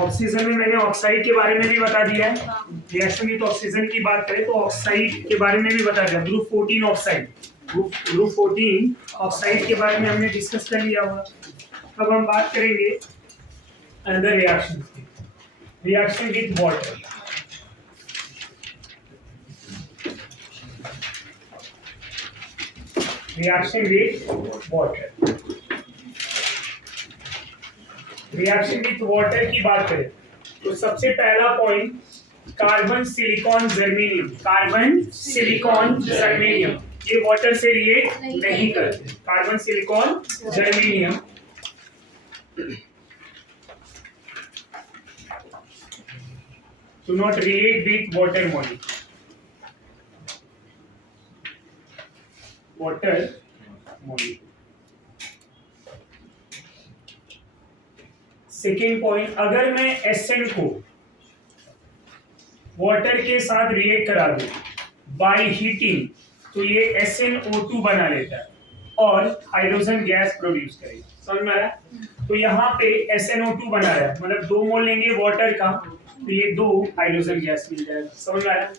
Oxygen में मैंने oxide के बारे में भी बता दिया है। रिएक्शन विद ऑक्सीजन की बात करें तो ऑक्साइड के बारे में भी बता दिया। ग्रुप 14 ऑक्साइड, ग्रुप 14 ऑक्साइड के बारे में हमने डिस्कस कर लिया होगा। अब हम बात करेंगे अदर रिएक्शन की। Reaction with water, reaction with water, reaction with water की बात करें तो सबसे पहला point carbon silicon germanium. Carbon silicon germanium ये वाटर से रिएक्ट नहीं करते। Carbon silicon germanium do not relate with water molecule. Water molecule. Second point, अगर मैं एसएन को वाटर के साथ रिएक्ट करा दूं बाय हीटिंग तो ये SnO2 बना लेता है और हाइड्रोजन गैस प्रोड्यूस करेगा। समझ में आया? तो यहाँ पे SnO2 बना रहा है, मतलब 2 मोल लेंगे वाटर का तो ये 2 हाइड्रोजन गैस मिल जाएगा। समझ में आया?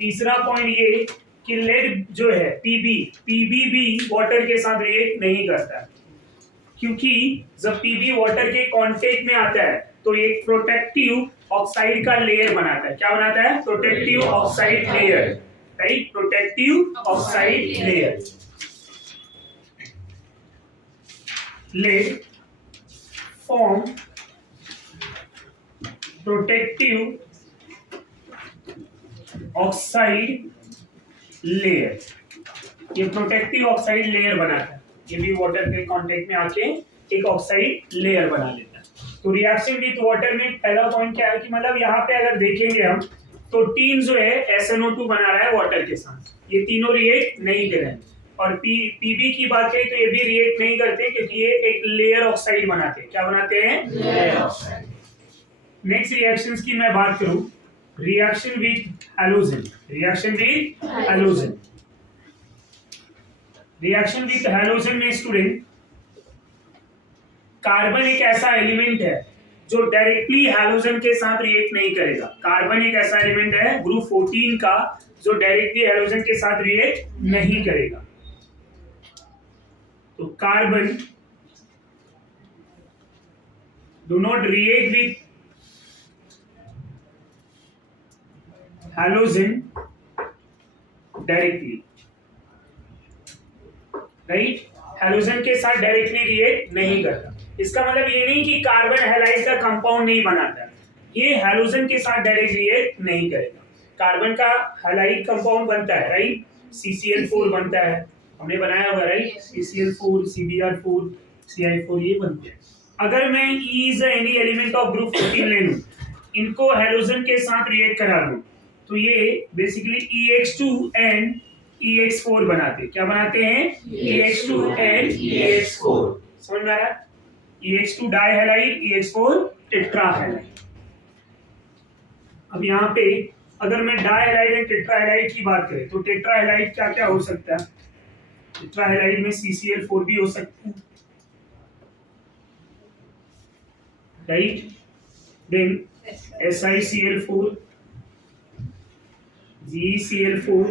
तीसरा पॉइंट ये कि लेड जो है पीबी भी वाटर के साथ रिएक्ट नहीं करता है, क्योंकि जब पीबी वाटर के कांटेक्ट में आता है तो एक प्रोटेक्टिव ऑक्साइड का लेयर बनाता है। क्या बनाता है? Protective oxide layer, right? Protective oxide layer. Lead form protective oxide layer, ये प्रोटेक्टिव ऑक्साइड लेयर बनाता है। ये भी वाटर के कांटेक्ट में आके एक ऑक्साइड लेयर बना लेता है। तो रिएक्शन विद वाटर में पहला पॉइंट क्या है कि मतलब यहाँ पे अगर देखेंगे हम तो टीन जो है SnO2 बना रहा है वाटर के साथ, ये तीनों रिएक्ट नहीं कर रहे हैं। और पीबी की बात करें तो ये भी रिएक्ट नहीं करते क्योंकि ये एक लेयर ऑक्साइड बनाते हैं। क्या बनाते हैं? Layer oxide. नेक्स्ट रिएक्शंस की मैं बात करूं, reaction with halogen. Reaction with halogen, reaction with halogen में स्टूडेंट कार्बन एक ऐसा एलिमेंट है जो डायरेक्टली हैलोजन के साथ रिएक्ट नहीं करेगा। कार्बन एक ऐसा एलिमेंट है ग्रुप 14 का जो डायरेक्टली हैलोजन के साथ रिएक्ट नहीं करेगा। तो carbon do not react with halogen directly, right? Halogen के साथ डायरेक्टली रिएक्ट नहीं करता। इसका मतलब ये नहीं कि कार्बन हैलाइड का कंपाउंड नहीं बनाता, ये हैलोजन के साथ डायरेक्ट रिएक्ट नहीं करेगा। कार्बन का हैलाइड कंपाउंड बनता है, राइट? CCl4 बनता है, हमने बनाया होगा, राइट? CCl4, CBr4, CI4 ये बनते हैं। अगर मैं E is any element of group 14 ले लूं, इनको हैलोजन के साथ रिएक्ट करा दूं तो ये बेसिकली EX2 and EX4 बनाते हैं। क्या बनाते हैं? EX2 and EX4। समझ में आ रहा है? EX2 डाइहैलाइड, EX4 टेट्राहैलाइड। अब यहाँ पे अगर मैं डाइहैलाइड एंड टेट्राहैलाइड की बात करें तो टेट्राहैलाइड क्या क्या हो सकता है? टेट्राहैलाइड में CCl4 भी हो सकता है, right? Then SiCl4, GeCl4,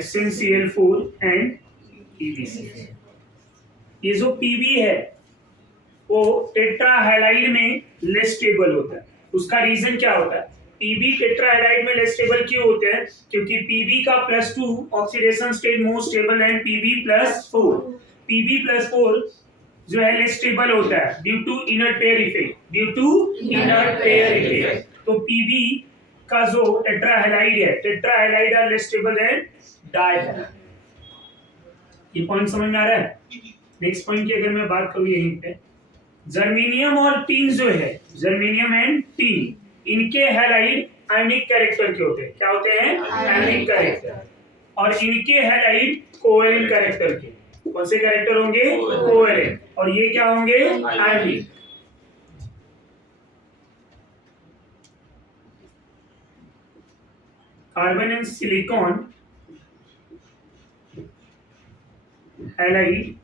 SnCl4 and PbCl। ये जो Pb है वो टेट्राहैलाइड में लेस स्टेबल होता है। उसका रीजन क्या होता है? Pb टेट्राहैलाइड में लेस स्टेबल क्यों होते हैं? क्योंकि Pb का +2 oxidation state more stable than Pb+4। Pb+4 जो है लेस स्टेबल होता है due to inert pair effect, due to inert pair effect. तो Pb का जो टेट्राहैलाइड है, tetrahalide are less stable than dihalide. ये पॉइंट समझ में आ रहा है? नेक्स्ट पॉइंट की अगर मैं बात करूं यहीं पे, जर्मेनियम और टीन जो है, जर्मेनियम एंड टीन, इनके हैलाइड आयनिक कैरेक्टर के होते हैं। क्या होते हैं? आयनिक कैरेक्टर। और इनके हैलाइड कोवेलेंट कैरेक्टर के। कौन से कैरेक्टर होंगे? कोवेलेंट। और ये क्या होंगे? Ionic. Carbon and silicon halide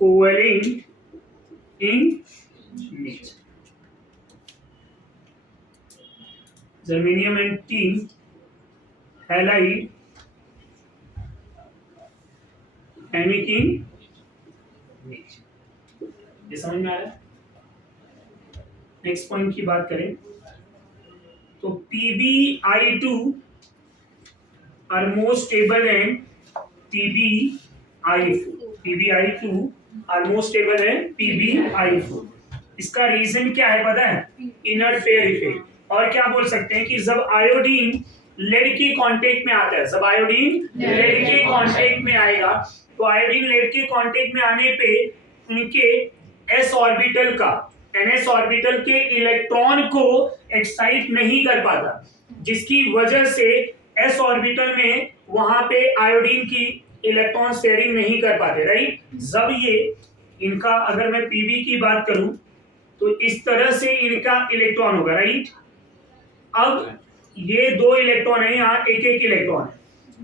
covalent in nature. Germanium and tin halide एमिक इन नेचर। ये समझ में आ रहा है? नेक्स्ट पॉइंट की बात करें तो PbI2 are more stable and PbI4। PbI2 are more stable and PbI4। इसका रीजन क्या है पता है? Inert pair effect. और क्या बोल सकते हैं कि जब आयोडीन लेड के कांटेक्ट में आता है, जब आयोडीन लेड के कांटेक्ट में आएगा तो आयोडीन लेड के कांटेक्ट में आने पे उनके s ऑर्बिटल का ns ऑर्बिटल के इलेक्ट्रॉन को एक्साइट नहीं कर पाता, जिसकी वजह से s ऑर्बिटल में वहां पे आयोडीन की इलेक्ट्रॉन शेयरिंग नहीं कर पाते, राइट। जब ये इनका अगर मैं Pb की बात करूं तो इस तरह से इनका इलेक्ट्रॉन होगा, राइट। अब ये दो इलेक्ट्रॉन है, यहाँ एक एक इलेक्ट्रॉन है।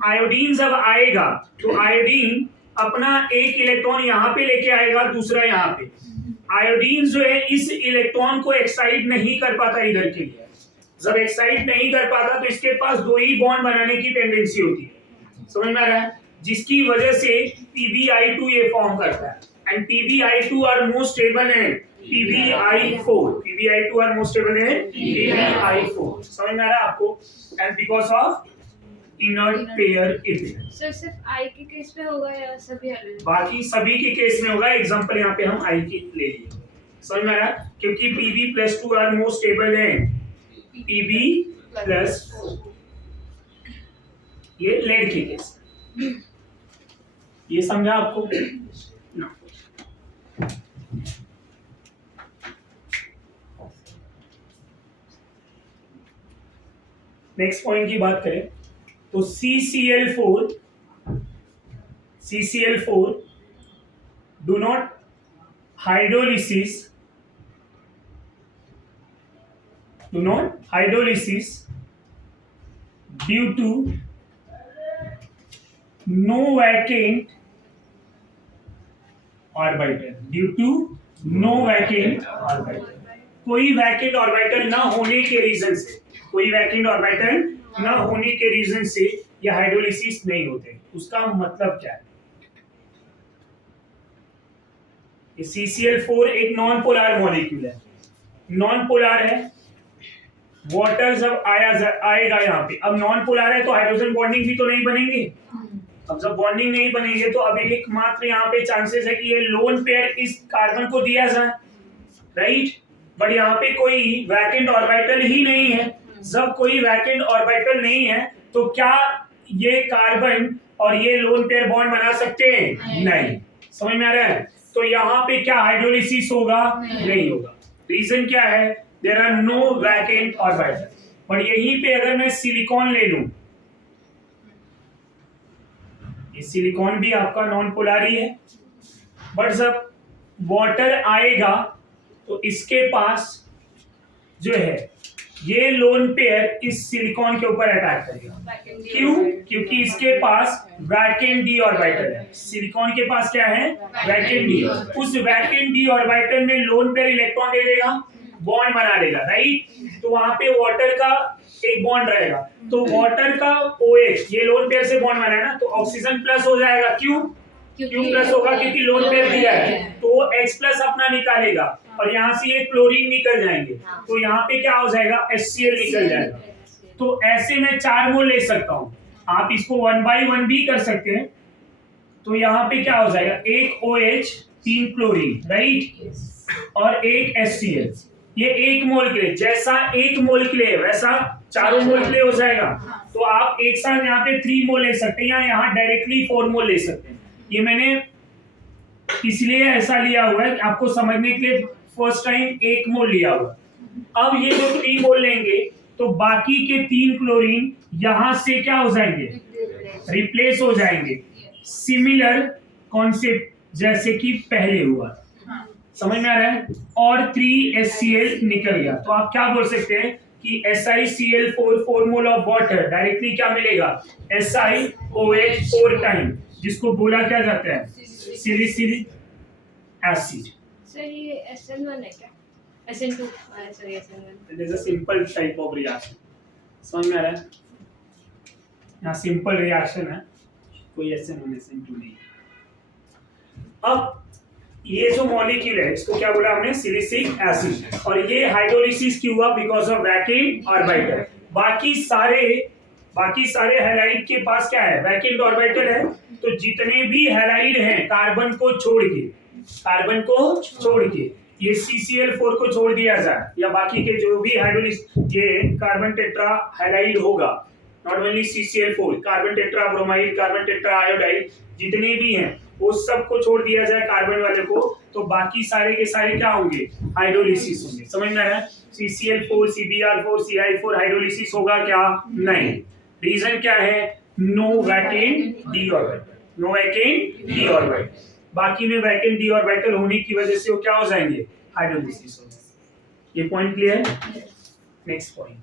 आयोडीन जब आएगा तो आयोडीन अपना एक इलेक्ट्रॉन यहाँ पे लेके आएगा, दूसरा यहाँ पे। आयोडीन जो है इस इलेक्ट्रॉन को एक्साइट नहीं कर पाता इधर के लिए। जब एक्साइट नहीं कर पाता तो इसके पास दो ही बॉन्ड बनाने की टेंडेंसी होती है, समझ में आ रहा है, जिसकी वजह से PbI2 ये फॉर्म करता है। And PbI2 are more stable and PbI4। PbI2 are more stable and PbI4। समझ में आ रहा है आपको? And because of inert pair effect. Sir सिर्फ आई के केस में होगा या सभी अलग? बाकी सभी के केस में होगा। एग्जांपल यहाँ पे हम आई की ले लिए, समझ में आ रहा है? क्योंकि Pb+2 आर मोर स्टेबल है Pb+4। ये लेड के केस। ये समझा आपको? ना। नेक्स्ट पॉइंट की बात करें तो CCl4 do not hydrolysis due to no vacant orbital। कोई वैकेंट ऑर्बिटल ना होने के रीजन से या हाइड्रोलिसिस नहीं होते। उसका मतलब क्या है? CCl4 एक नॉन पोलर मॉलिक्यूल है, नॉन पोलर है। वाटर जब आएगा यहाँ पे, अब नॉन पोलर है तो हाइड्रोजन बॉन्डिंग भी तो नहीं बनेंगे। अब जब बॉन्डिंग नहीं बनेंगे तो अब एकमात्र यहाँ पे चांसेस है कि ये लोन पेयर इस कार्बन को दिया जाए, राइट। बट यहाँ पे कोई वैकेंट ऑर्बिटल ही नहीं है। जब कोई वैकेंट ऑर्बिटल नहीं है तो क्या ये कार्बन और ये लोन पेयर बॉन्ड बना सकते हैं? नहीं। समझ में आ रहा है? तो यहाँ पे क्या हाइड्रोलिसिस होगा? नहीं होगा। रीजन क्या है? There are no vacant orbital. पर यहीं पे अगर मैं सिलिकॉन ले लूं, ये सिलिकॉन भी आपका नॉन पोलर ही है, बट जब वाटर आएगा तो इसके पास जो है ये लोन पेयर इस सिलिकॉन के ऊपर अटैक करेगा। क्यों? क्योंकि इसके पास वैकेंट डी ऑर्बिटल है। सिलिकॉन के पास क्या है? Vacant D. उस वैकेंट डी ऑर्बिटल में लोन पेयर इलेक्ट्रॉन दे देगा, बॉन्ड बना देगा, राइट। तो वहां पे वाटर का एक बॉन्ड रहेगा, तो वाटर का OH ये लोन पेयर से बॉन्ड बना है ना, तो ऑक्सीजन प्लस हो जाएगा। क्यों प्लस होगा? क्योंकि लोन पेयर दिया है, तो H प्लस अपना निकालेगा और यहाँ से ये क्लोरीन निकल जाएंगे, तो यहाँ पे क्या हो जाएगा? HCl निकल जाएगा। तो ऐसे मैं 4 मोल ले सकता हूँ। आप इसको 1 by 1 भी कर सकते हैं। तो यहाँ पे क्या हो जाएगा? एक OH 3 क्लोरीन, राइट, और एक HCl। ये 1 मोल के लिए, जैसा 1 मोल के लिए वैसा 4 मोल के लिए हो जाएगा। तो आप एक साथ यहाँ पे 3 मोल ले सकते हैं या यहाँ डायरेक्टली 4 मोल ले सकते हैं। ये मैंने इसलिए ऐसा लिया हुआ है आपको समझने के लिए, फर्स्ट टाइम 1 मोल लिया हुआ। अब ये जो 3 मोल लेंगे तो बाकी के 3 क्लोरीन यहां से क्या हो जाएंगे? रिप्लेस हो जाएंगे। सिमिलर कॉन्सेप्ट जैसे कि पहले हुआ, समझ में आ रहा है? और 3 HCl निकल गया। तो आप क्या बोल सकते हैं कि SiCl4 4 mole of water directly क्या मिलेगा? SiOH 4 टाइम, जिसको बोला क्या जाता है? Salicylic acid. सर ये SN1 है क्या? SN2 sorry SN1 It is a simple type of reaction. समझ में आ रहा है? यहाँ simple reaction है, कोई SN1 SN2 नहीं। अब ये जो मॉलिक्यूल है इसको क्या बोला हमने? Silicic acid. और ये हाइड्रोलिसिस क्यों हुआ? Because of vacant orbital. बाकी सारे हैलाइड के पास क्या है? वैकेंट ऑर्बिटल है। तो जितने भी हैलाइड हैं कार्बन को छोड़ के ये CCl4 को छोड़ दिया जाए, या बाकी के जो भी हाइड्रोलिस ये कार्बन टेट्रा हैलाइड होगा, not only CCl4, carbon tetra bromide, carbon tetra iodide, जितने भी हैं वो सब को छोड़ दिया जाए कार्बन वाले को, तो बाकी सारे के सारे क्या होंगे? हाइड्रोलिसिस होंगे। समझ में आ रहा है? CCl4 CbR4 CI4 हाइड्रोलिसिस होगा क्या? नहीं। रीजन क्या है? No vacant d orbital. बाकी में वैकेंट डी ऑर्बिटल होने की वजह से वो क्या हो जाएंगे? हाइड्रोलिसिस हो जाएंगे। ये पॉइंट क्लियर है? नेक्स्ट पॉइंट,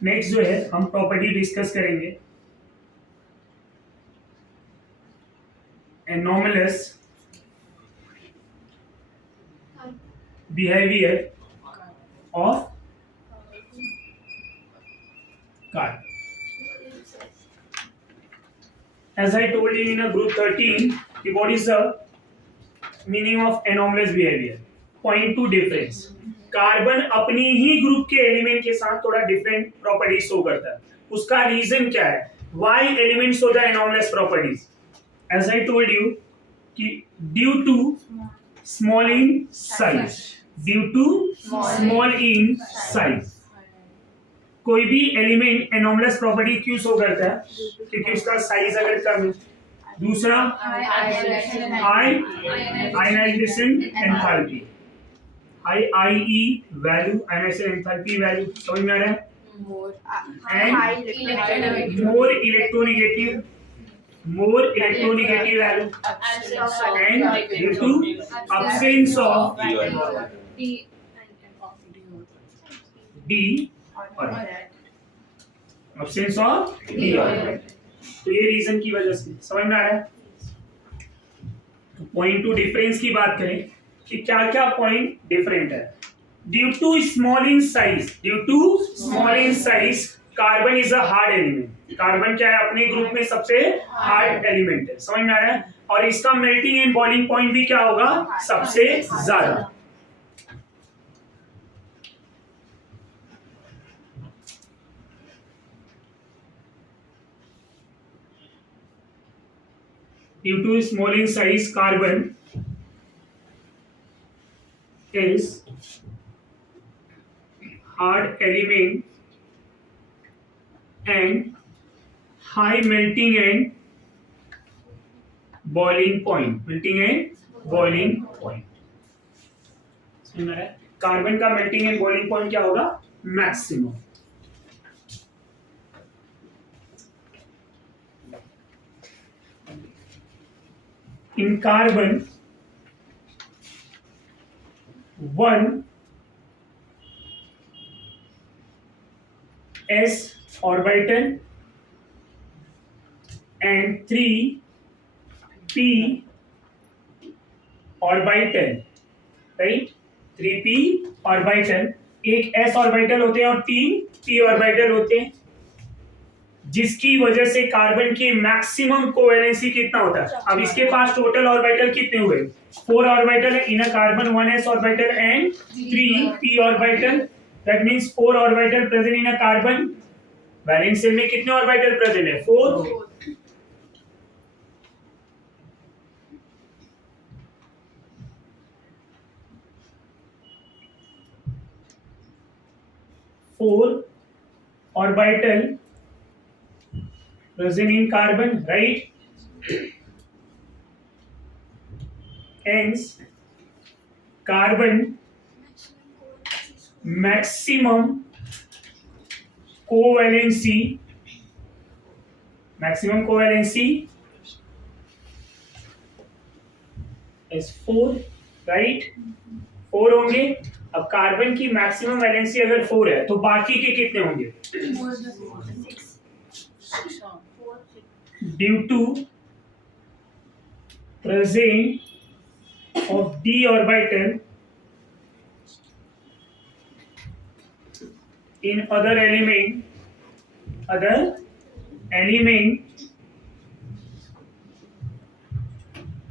नेक्स्ट जो है हम प्रॉपर्टी डिस्कस करेंगे, anomalous behavior of carbon. As I told you in a group 13, what is the meaning of anomalous behavior? Point to difference. Carbon अपनी ही ग्रुप के एलिमेंट के साथ थोड़ा डिफरेंट प्रॉपर्टी शो करता है। उसका रीजन क्या है? Why elements show the anomalous properties? As I told you, due to small in size, कोई भी एलिमेंट एनोमलस प्रॉपर्टी क्यों शो करता है? क्योंकि उसका साइज अगर कम है। दूसरा ionization enthalpy, IE value, ionization enthalpy value, समझ में आ रहा है? And more electronegative value, and due to absence of D orbital, तो ये रीजन की वजह से। समझ में आ रहा है? पॉइंट टू डिफरेंस की बात करें कि क्या क्या पॉइंट डिफरेंट है। Due to small in size carbon is a hard element. Carbon क्या है? अपने ग्रुप में सबसे हार्ड एलिमेंट है। समझ में आ रहा है? और इसका मेल्टिंग एंड बॉइलिंग पॉइंट भी क्या होगा? सबसे ज्यादा। Due to small in size carbon is hard element and high melting and boiling point. Carbon का मेल्टिंग एंड बॉइलिंग पॉइंट क्या होगा? Maximum. In carbon 1 s orbital and 3 p orbital, right? 3p orbital, एक s orbital होते हैं और 3 p orbital होते हैं, जिसकी वजह से कार्बन की मैक्सिमम कोवेलेंसी कितना होता है? अब इसके पास टोटल ऑर्बिटल कितने हुए? 4 orbital in a carbon, 1s orbital and 3p orbital. That means 4 orbital present in a carbon. Valence shell में कितने ऑर्बिटल प्रेजेंट है? 4। Orbital present in carbon, right? Hence, carbon maximum covalency is 4, right? 4 होंगे। अब carbon की maximum valency अगर 4 है तो बाकी के कितने होंगे? Due to presence of d orbital in other element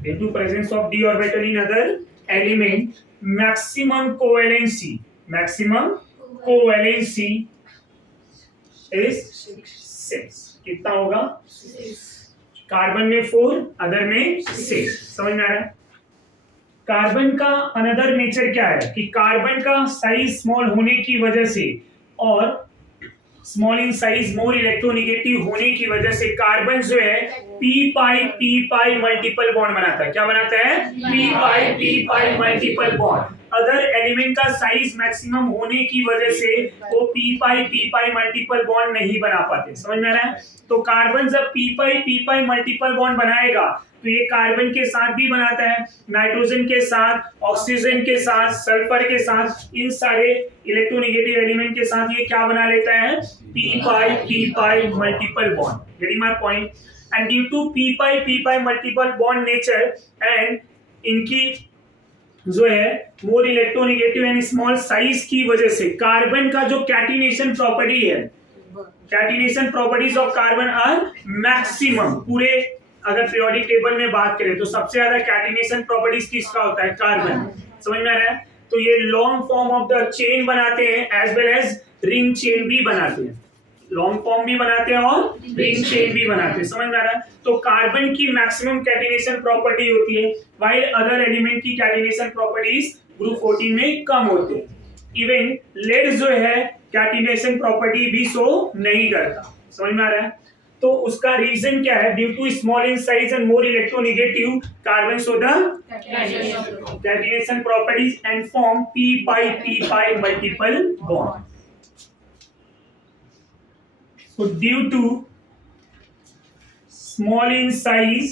due to presence of d orbital in other element, maximum covalency is 6. कितना होगा? कार्बन में 4, अदर में 6. समझ में आ रहा है? कार्बन का अनदर नेचर क्या है कि कार्बन का साइज स्मॉल होने की वजह से और small in size more electronegative होने की वजह से कार्बन जो है पी पाई मल्टीपल बॉन्ड बनाता है. क्या बनाता है? P pi multiple bond. Other element का साइज मैक्सिमम होने की वजह से वो पी पाई मल्टीपल बॉन्ड नहीं बना पाते. समझ में आ रहा है? तो कार्बन जब पी पाई मल्टीपल बॉन्ड बनाएगा तो ये कार्बन के साथ भी बनाता है, नाइट्रोजन के साथ, ऑक्सीजन के साथ, सल्फर के साथ, इन सारे इलेक्ट्रोनेगेटिव एलिमेंट के साथ ये क्या बना लेता है? P pi multiple bond. Getting my point? And due to p pi multiple bond nature and इनकी जो है more electronegative and small size की वजह से कार्बन का जो कैटिनेशन प्रॉपर्टी है, catenation properties of carbon are maximum. पूरे अगर पीरियोडिक टेबल में बात करें तो सबसे ज्यादा कैटिनेशन प्रॉपर्टीज किसका होता है? कार्बन. समझ में आ रहा है? तो ये long form of the chain बनाते हैं as well as ring chain भी बनाते हैं. लॉन्ग फॉर्म भी बनाते हैं और रिंग चेन भी बनाते हैं. समझ में आ रहा है? तो कार्बन की मैक्सिमम कैटिनेशन प्रॉपर्टी होती है व्हाइल अदर एलिमेंट की कैटिनेशन प्रॉपर्टीज ग्रुप 14 में कम होते हैं. इवन लेड जो है कैटिनेशन प्रॉपर्टी भी शो नहीं करता. समझ में आ रहा है? तो उसका रीजन क्या है? Due to small in size and more electronegative carbon show the catenation properties and form p pi multiple bond. So due to small in size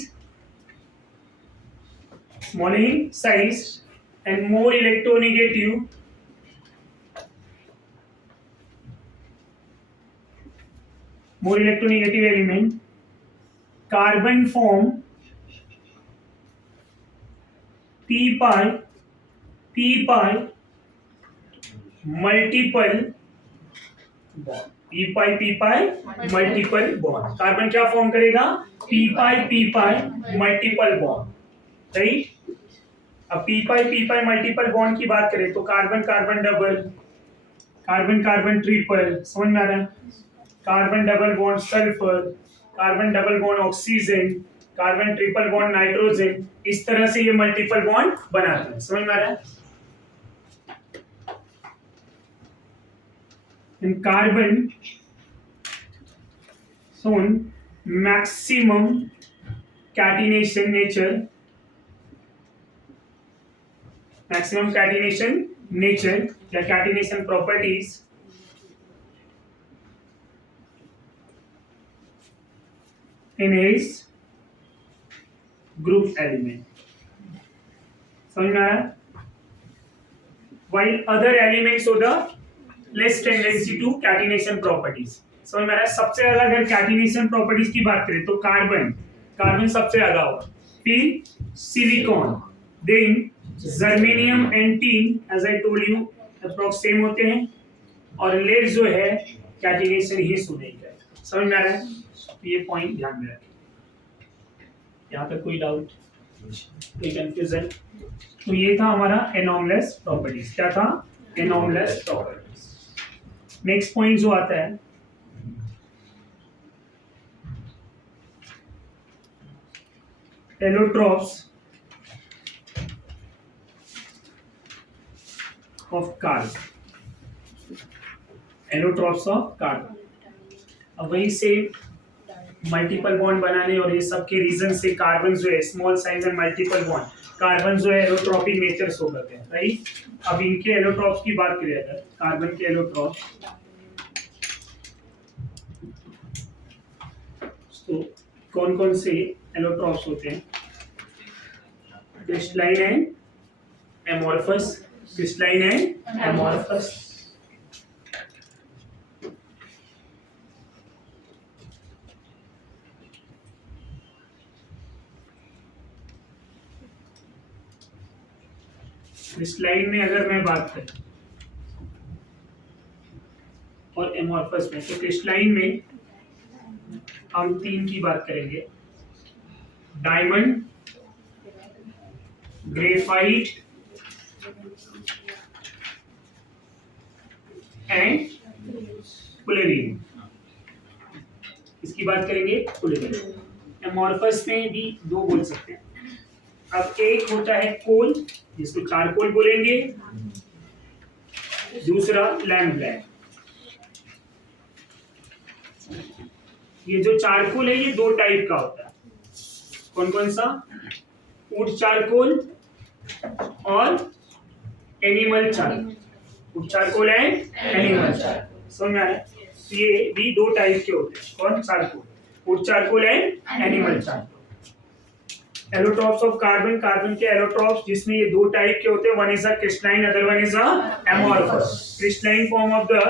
and more electronegative element, carbon form p pi multiple bond. P pi multiple bond. Carbon क्या form करेगा? P pi multiple bond. सही. अब P pi multiple bond की बात करें तो carbon double, carbon triple. समझ में आ रहा है? Carbon double bond sulphur, carbon double bond oxygen, carbon triple bond nitrogen. इस तरह से ये मल्टीपल बॉन्ड बनाते हैं. समझ में आ रहा है? in carbon shown maximum catenation nature या catenation properties in his group element. समझ में आया? While other elements show the less tendency to catenation properties. समझ में आ रहा है? सबसे ज्यादा अगर कैटिनेशन प्रॉपर्टीज की बात करें तो कार्बन सबसे ज्यादा होगा. फिर silicon, then germanium and tin as I told you approx same होते हैं. और लेड जो है कैटिनेशन ही शो नहीं करेगा. समझ में आ रहा है? तो ये पॉइंट ध्यान में रखें. यहाँ तक कोई डाउट, कोई कंफ्यूजन? तो ये था हमारा एनॉमलेस प्रॉपर्टीज. क्या था? एनॉमलेस प्रॉपर्टीज. नेक्स्ट पॉइंट जो आता है allotropes of carbon. Allotropes of carbon. अब वही से मल्टीपल बॉन्ड बनाने और ये सब के रीजन से कार्बन जो है small size and multiple bond, carbon जो है एलोट्रॉपिक नेचर शो करते हैं. राइट. अब इनके एलोट्रॉप्स की बात करें अगर कार्बन के एलोट्रॉप्स तो कौन कौन से एलोट्रॉप्स होते हैं? Crystalline and amorphous. Crystalline and amorphous. Crystalline में अगर मैं बात करूं और एमॉर्फस में, तो क्रिस्टलाइन में हम 3 की बात करेंगे, डायमंड, ग्रेफाइट एंड फुलेरिन। इसकी बात करेंगे फुलेरिन। एमॉर्फस में भी 2 बोल सकते हैं। अब एक होता है कोल, जिसको चारकोल बोलेंगे, दूसरा लैम्प ब्लैक। ये जो चारकोल है ये 2 टाइप का होता है। कौन कौन सा? वुड चारकोल और animal charcoal. Would charcoal and animal charcoal, समझ में आया? ये भी 2 टाइप के होते हैं। कौन? Charcoal, would charcoal and animal charcoal. Allotropes of carbon, carbon के एलोट्रॉप्स जिसमें ये 2 टाइप के होते हैं, one is a crystalline, other one is a amorphous. Crystalline form of the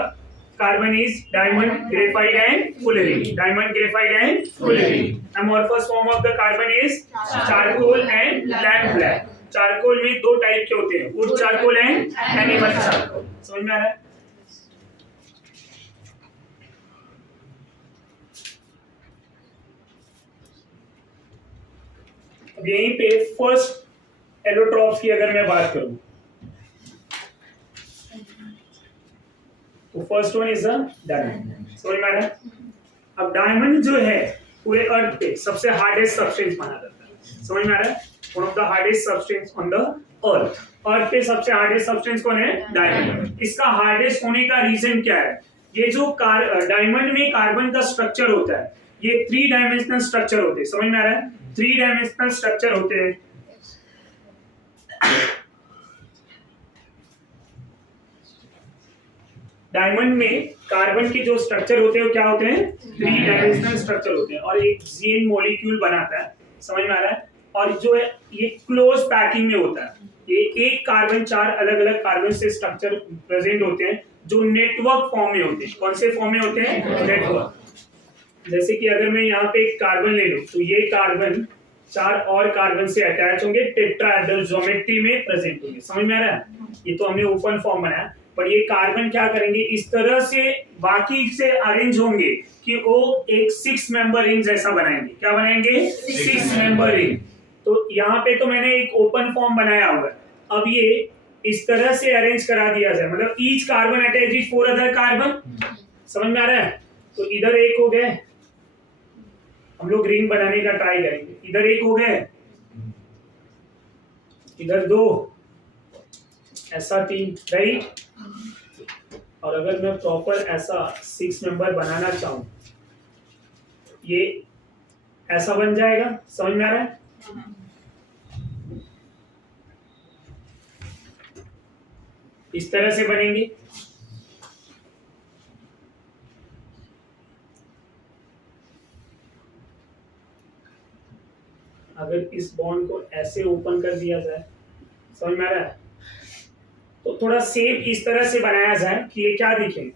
carbon is diamond, graphite and fullerene. Diamond, graphite and fullerene. Amorphous form of the carbon is charcoal and lamp black. Charcoal में 2 type के होते हैं, would charcoal and animal charcoal. समझ में आ रहा है? अब यहीं पे फर्स्ट एलोट्रॉप्स की अगर मैं बात करूं, तो first one is a diamond. समझ में आ रहा है? अब डायमंड जो है पूरे अर्थ पे सबसे हार्डेस्ट सब्सटेंस माना जाता है। समझ में आ रहा है? One of the hardest substance on the earth. Earth पे सबसे हार्डेस्ट सब्सटेंस कौन है? डायमंड। इसका हार्डेस्ट होने का रीजन क्या है? ये जो डायमंड में कार्बन का स्ट्रक्चर होता है, ये 3 डायमेंशनल स्ट्रक्चर होते हैं। समझ में आ रहा है? 3 डायमेंशनल स्ट्रक्चर होते हैं। डायमंड में कार्बन के जो स्ट्रक्चर होते हैं वो क्या होते हैं? 3 डायमेंशनल स्ट्रक्चर होते हैं और एक जीन मॉलिक्यूल बनाता है। समझ में आ रहा है? और जो है ये क्लोज पैकिंग में होता है। ये एक कार्बन 4 अलग अलग कार्बन से स्ट्रक्चर प्रेजेंट होते हैं जो नेटवर्क फॉर्म में होते हैं। कौन से फॉर्म में होते हैं? नेटवर्क। जैसे कि अगर मैं यहाँ पे एक कार्बन ले लूं, तो ये कार्बन 4 और कार्बन से अटैच होंगे, टेट्राहेड्रल ज्योमेट्री में प्रेजेंट होंगे। समझ में आ रहा है? ये तो हमने ओपन फॉर्म बनाया, पर ये कार्बन क्या करेंगे? इस तरह से बाकी से अरेंज होंगे कि वो एक 6 मेंबर रिंग जैसा बनाएंगे। क्या बनाएंगे? 6 मेंबर रिंग। तो यहाँ पे तो मैंने एक ओपन फॉर्म बनाया हुआ है। अब ये इस तरह से अरेंज करा दिया जाए, मतलब each carbon attach with 4 other carbon. समझ में आ रहा है? तो इधर एक हो गए, हम लोग रिंग बनाने का ट्राई करेंगे। इधर एक हो गए, इधर 2, ऐसा 3, राइट? और अगर मैं प्रॉपर ऐसा 6 मेंबर बनाना चाहूं, ये ऐसा बन जाएगा। समझ में आ रहा है? इस तरह से बनेंगे। अगर इस बॉन्ड को ऐसे ओपन कर दिया जाए, समझ में आ रहा है? तो थोड़ा शेप इस तरह से बनाया जाए कि ये क्या दिखे?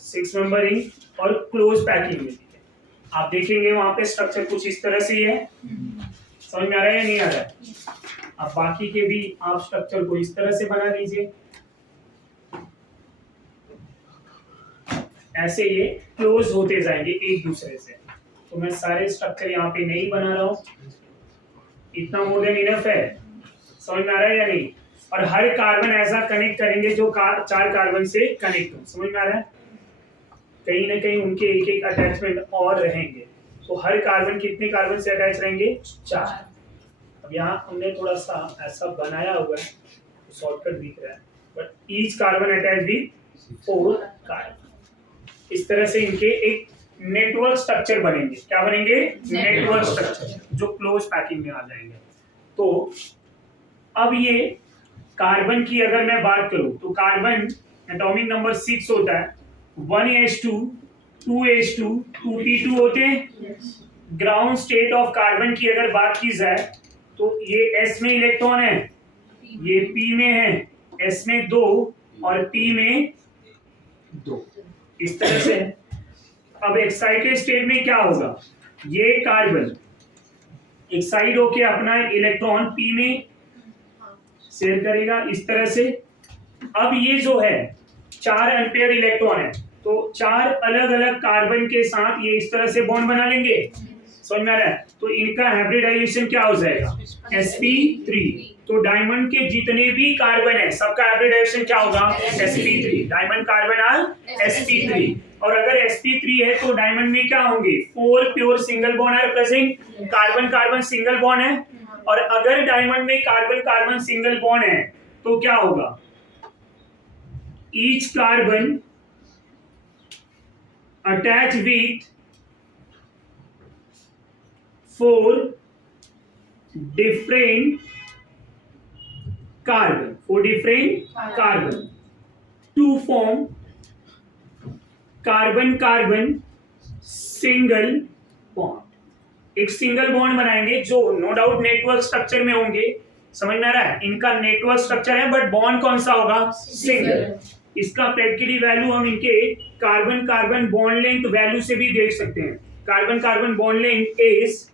6 मेंबर रिंग और क्लोज पैकिंग में दिखे। आप देखेंगे वहां पे स्ट्रक्चर कुछ इस तरह से ही है। समझ में आ रहा है या नहीं आ रहा है? अब बाकी के भी आप स्ट्रक्चर को इस तरह से बना दीजिए, ऐसे ये क्लोज होते जाएंगे एक दूसरे से। तो मैं सारे स्ट्रक्चर यहाँ पे नहीं बना रहा हूँ, इतना मोर देन इनफ है। समझ में आ रहा है या नहीं? और हर कार्बन ऐसा कनेक्ट करेंगे जो 4 कार्बन से कनेक्ट हो। समझ में आ रहा है? कहीं ना कहीं उनके एक एक अटैचमेंट और रहेंगे। तो हर कार्बन कितने कार्बन से अटैच रहेंगे? 4। अब यहाँ हमने थोड़ा सा ऐसा बनाया हुआ है, शॉर्टकट दिख रहा है, but each carbon attach with 4 carbon. इस तरह से इनके एक नेटवर्क स्ट्रक्चर बनेंगे। क्या बनेंगे? नेटवर्क स्ट्रक्चर, जो क्लोज पैकिंग में आ जाएंगे। तो अब ये कार्बन की अगर मैं बात करूं, तो कार्बन एटॉमिक नंबर 6 होता है, 1s2, 2s2, 2p2 होते हैं। ग्राउंड स्टेट ऑफ कार्बन की अगर बात की जाए, तो ये s में इलेक्ट्रॉन है, ये p में है, s में 2 और p में 2, इस तरह से। अब एक्साइटेड स्टेट में क्या होगा? ये कार्बन एक्साइट होके अपना इलेक्ट्रॉन p में शेयर करेगा इस तरह से। अब ये जो है 4 अनपेयर्ड इलेक्ट्रॉन है, तो 4 अलग अलग कार्बन के साथ ये इस तरह से बॉन्ड बना लेंगे, समझ में आ रहा है? तो इनका हाइब्रिडाइजेशन क्या हो जाएगा, sp3। तो डायमंड के जितने भी कार्बन है सबका हाइब्रिडाइजेशन क्या होगा, sp3। Diamond carbon are sp3। और अगर sp3 है तो डायमंड में क्या होंगे, 4 pure single bond are present, carbon carbon single bond है। और अगर डायमंड में कार्बन कार्बन सिंगल बॉन्ड है तो क्या होगा, each carbon attach with 4 different carbon to form carbon carbon single bond. एक सिंगल बॉन्ड बनाएंगे जो नो डाउट नेटवर्क स्ट्रक्चर में होंगे, समझ में आ रहा है? इनका नेटवर्क स्ट्रक्चर है बट बॉन्ड कौन सा होगा, सिंगल। इसका प्रैक्टिकली वैल्यू हम इनके carbon carbon bond length value से भी देख सकते हैं। Carbon carbon bond length is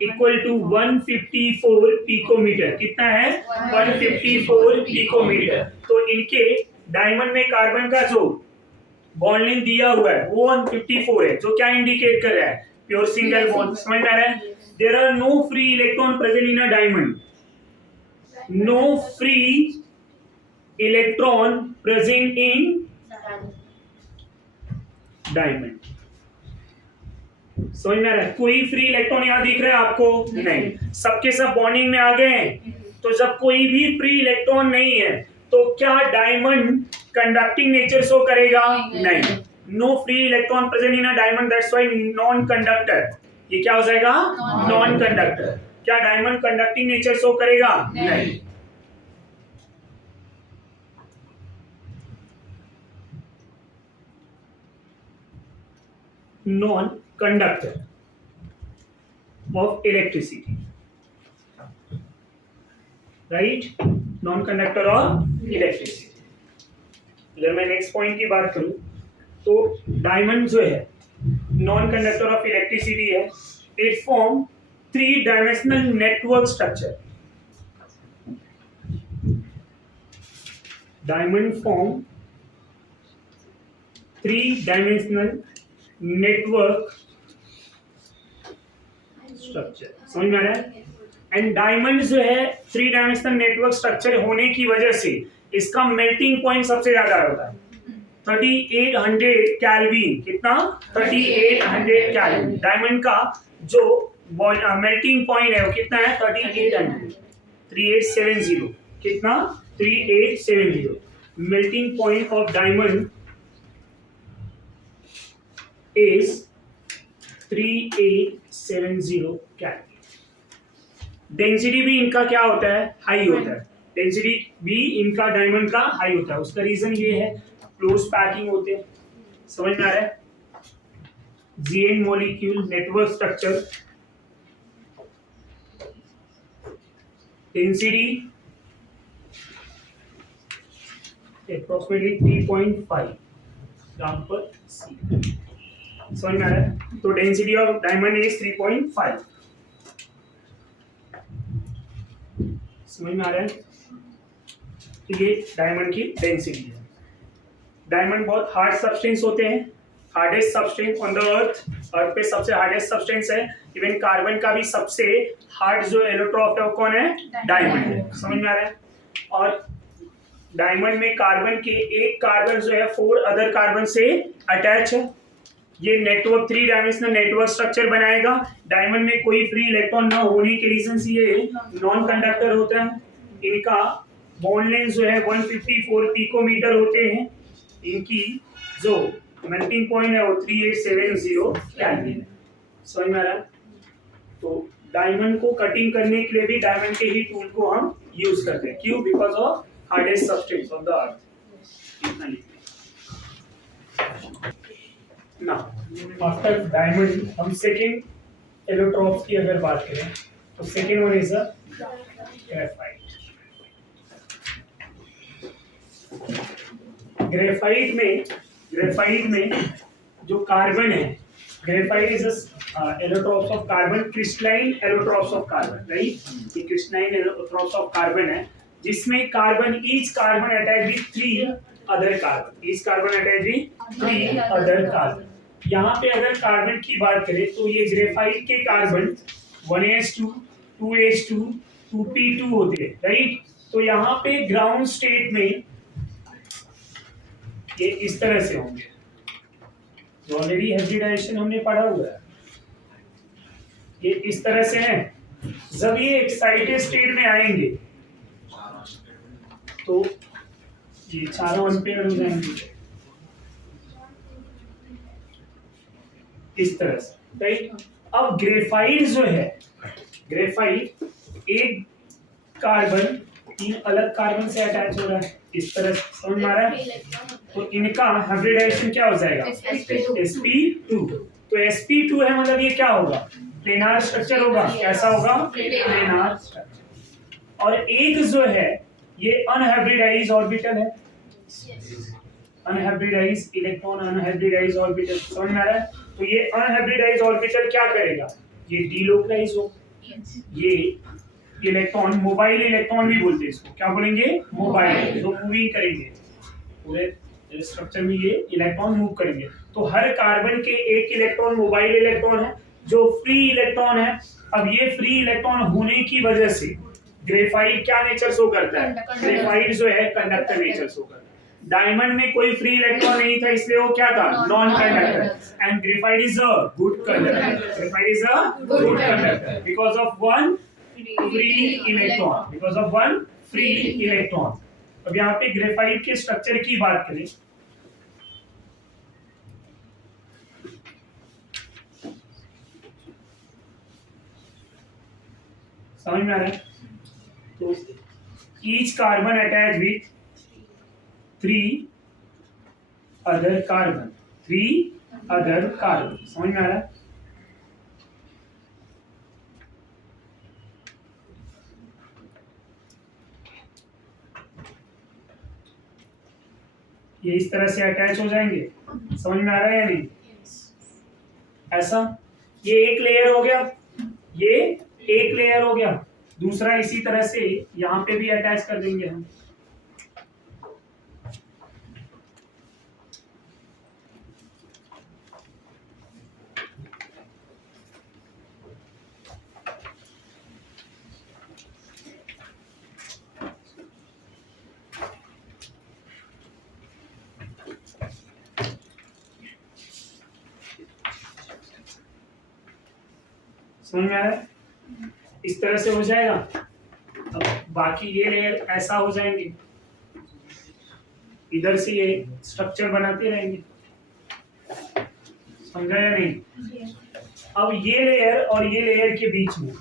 equal to 154 picometer. कितना है, 154 पिकोमीटर। तो इनके डायमंड में कार्बन का जो बॉन्ड लेंथ दिया हुआ है वो 154 है, जो क्या इंडिकेट कर रहा है, प्योर सिंगल बॉन्ड। समझ में आ रहा है? There are no free electron present in a diamond, no free electron present in diamond. समझ में आ रहा है? कोई फ्री इलेक्ट्रॉन यहां दिख रहा है आपको, नहीं, सबके सब बॉन्डिंग में आ गए हैं। तो जब कोई भी फ्री इलेक्ट्रॉन नहीं है तो क्या डायमंड कंडक्टिंग नेचर शो करेगा, नहीं। No free electron present in a diamond, that's why non conductor. ये क्या हो जाएगा, नॉन कंडक्टर। क्या डायमंड कंडक्टिंग नेचर शो करेगा, नहीं। Non conductor of electricity, right? Non conductor of electricity. अगर मैं नेक्स्ट पॉइंट की बात करूं तो डायमंड जो है नॉन कंडक्टर ऑफ इलेक्ट्रिसिटी है। It form 3 dimensional network structure. Diamond form 3 dimensional network structure. समझ में आ रहा है? एंड डायमंड जो है 3 डायमेंशनल नेटवर्क स्ट्रक्चर होने की वजह से इसका मेल्टिंग पॉइंट सबसे ज्यादा होता है 3800 केल्विन। कितना, 3800 केल्विन। डायमंड का जो मेल्टिंग पॉइंट है वो कितना है, 3870। कितना, 3870। Melting point of diamond is 3870 kelvin. Density भी इनका क्या होता है, हाई होता है। डेंसिटी भी इनका डायमंड का हाई होता है। उसका रीजन ये है, क्लोज पैकिंग होते हैं। समझ में आ रहा है? Giant molecule network structure, density approximately 3.5 gram per c. समझ में आ रहा है? तो डेंसिटी ऑफ डायमंड इज 3.5। समझ में आ रहा है? तो ये डायमंड की डेंसिटी है। डायमंड बहुत हार्ड सब्सटेंस होते हैं, hardest substance on the earth. Earth पे सबसे हार्डेस्ट सब्सटेंस है। इवन कार्बन का भी सबसे हार्ड जो एलोट्रॉप है वो कौन है, डायमंड है। समझ में आ रहा है? और डायमंड में कार्बन के एक कार्बन जो है 4 अदर कार्बन से अटैच है। ये नेटवर्क 3 डायमेंशनल नेटवर्क स्ट्रक्चर बनाएगा। डायमंड में कोई फ्री इलेक्ट्रॉन न होने के रीजन से ये नॉन कंडक्टर होता है। इनका बॉन्ड लेंथ जो है 154 पिकोमीटर होते हैं। इनकी जो मेल्टिंग पॉइंट है वो 3870 केल्विन। समझ में आ रहा है? तो डायमंड को कटिंग करने के लिए भी डायमंड के ही टूल को हम यूज करते हैं। क्यों? Because of hardest substance of the earth. ना आफ्टर डायमंड हम सेकेंड एलोट्रॉप्स की अगर बात करें तो second one is a graphite. Graphite में जो कार्बन है, graphite is allotropes of carbon, crystalline allotropes of carbon, right? ये क्रिस्टलाइन एलोट्रॉप्स ऑफ कार्बन है। जिसमें carbon each carbon attach with 3 other carbon, each carbon attach with 3 other carbon. यहाँ पे अगर carbon की बात करें तो ये ग्रेफाइट के कार्बन 1s2 2s2 2p2 होते हैं, राइट। तो यहाँ पे ग्राउंड स्टेट में ये इस तरह से होंगे, जो ऑलरेडी हाइब्रिडाइजेशन हमने पढ़ा हुआ है, ये इस तरह से है। जब ये एक्साइटेड स्टेट में आएंगे तो ये चारों अनपेयर हो जाएंगे इस तरह से, राइट। अब ग्रेफाइट जो है, ग्रेफाइट एक कार्बन 3 अलग कार्बन से अटैच हो रहा है इस तरह से, समझ में आ रहा है। तो इनका हाइब्रिडाइजेशन क्या हो जाएगा, sp2। तो sp2 है, मतलब ये क्या होगा, प्लेनार स्ट्रक्चर होगा। कैसा होगा, प्लेनार स्ट्रक्चर। और एक जो है ये अनहाइब्रिडाइज ऑर्बिटल है, अनहाइब्रिडाइज इलेक्ट्रॉन, अनहाइब्रिडाइज ऑर्बिटल, समझ में आ रहा है। तो ये अनहाइब्रिडाइज ऑर्बिटल क्या करेगा, ये डीलोकलाइज हो, ये इलेक्ट्रॉन, मोबाइल इलेक्ट्रॉन भी बोलते हैं इसको, क्या बोलेंगे, मोबाइल, जो मूविंग करेंगे पूरे स्ट्रक्चर में, ये इलेक्ट्रॉन मूव करेंगे। तो हर कार्बन के एक इलेक्ट्रॉन मोबाइल इलेक्ट्रॉन है जो फ्री इलेक्ट्रॉन है। अब ये फ्री इलेक्ट्रॉन होने की वजह से ग्रेफाइट क्या नेचर शो करता है, ग्रेफाइट जो है कंडक्टर नेचर शो करता है। डायमंड में कोई फ्री इलेक्ट्रॉन नहीं था, इसलिए वो क्या था, non conductor. And graphite is a good conductor, graphite is a good conductor because of one free electron, because of one free electron. अब यहाँ पे ग्रेफाइट के स्ट्रक्चर की बात करें, समझ में आ रहा है। तो each carbon attach with 3 other carbon, 3 other carbon, समझ में आ रहा है। ये इस तरह से अटैच हो जाएंगे, समझ में आ रहा है या नहीं, ऐसा। ये एक लेयर हो गया, ये एक लेयर हो गया, दूसरा इसी तरह से यहाँ पे भी अटैच कर देंगे हम। समझ में आ रहा है, इस तरह से हो जाएगा। अब बाकी ये लेयर ऐसा हो जाएंगे, इधर से ये स्ट्रक्चर बनाते रहेंगे, समझा या नहीं। अब ये लेयर और ये लेयर के बीच में,